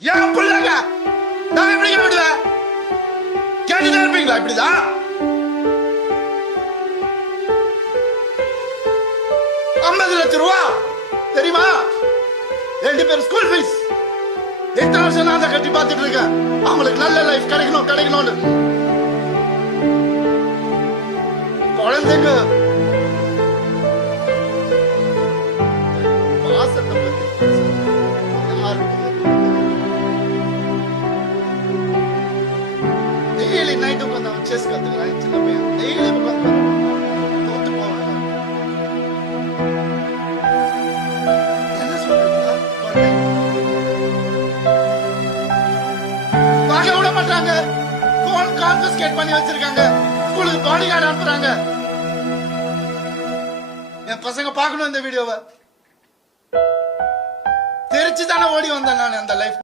ஏன் பிள்ளைங்க நான் எப்படி விடுவேன்? கேட்டுதான் இருப்பீங்களா இப்படிதான்? 50 லட்சம் ரூபா தெரியுமா? 2 பேர் ஸ்கூல் ஃபீஸ். எத்தனை வருஷம் நான் கட்டி பார்த்துட்டு இருக்கேன். அவங்களுக்கு நல்ல லைஃப் கிடைக்கணும்னு. குழந்தைங்க பாசத்தை பத்தி டெய்லி நைட் உட்காந்து அவன் செஸ் கத்துக்கிறான். சின்ன பையன் டெய்லி உட்காந்து தோத்து போவான். என்ன சொல்றீங்களா? பார்க்க விட மாட்டாங்க. போன் கான்ஃபிஸ்கேட் பண்ணி வச்சிருக்காங்க. ஸ்கூலுக்கு பாடி கார்டு அனுப்புறாங்க. என் பசங்க பார்க்கணும் இந்த வீடியோவை. தெரிச்சு தானே ஓடி வந்தேன் நான் அந்த லைஃப்.